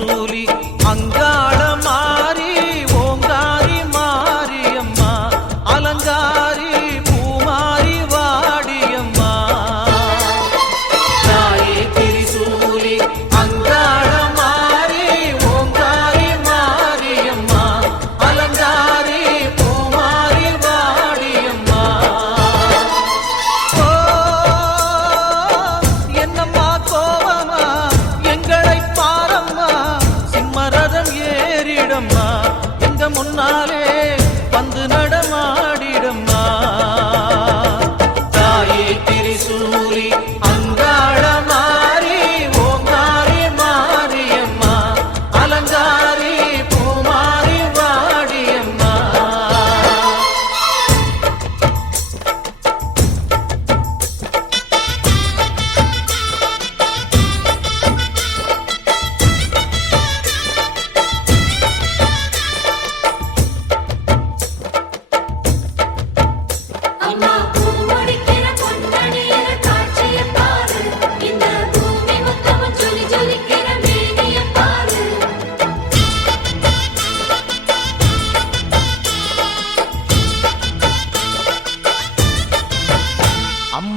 ಕೂಲಿ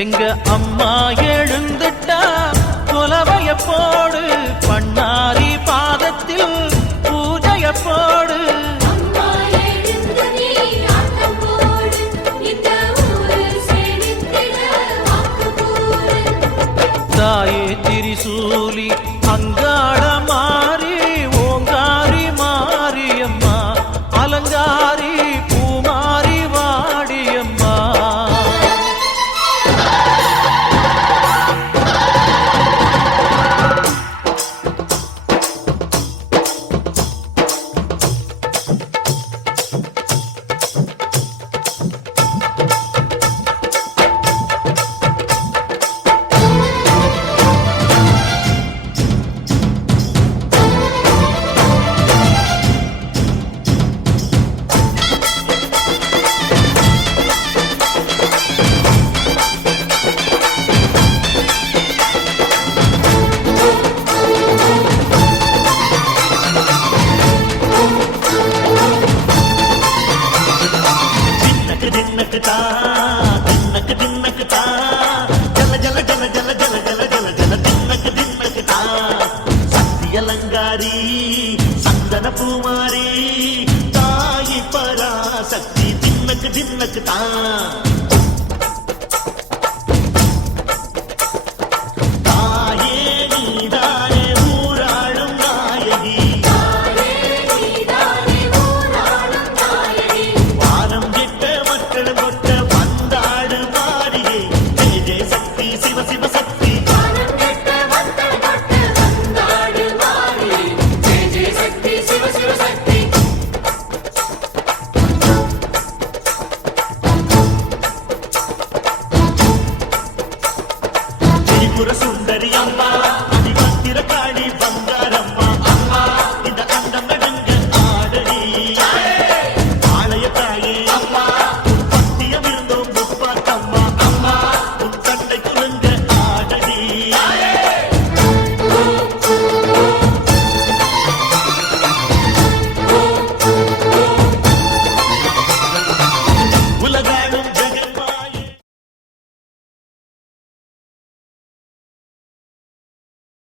எங்க அம்மா எழுந்துட்டா குலவைய போடு பண்ணாரி பாதத்தில் பூஜைய போடு. தாயே திரிசூலி அங்காள மாறி ஓங்காரி மாரியம்மா அலங்காரி దిమ్మకుతా జల జల జల జల జల జల జల జల దిమ్మకు దిమ్మకుతా సత్యలంగారి సందన పూమారి తాయి పరాశక్తి దిమ్మకు దిమ్మకుతా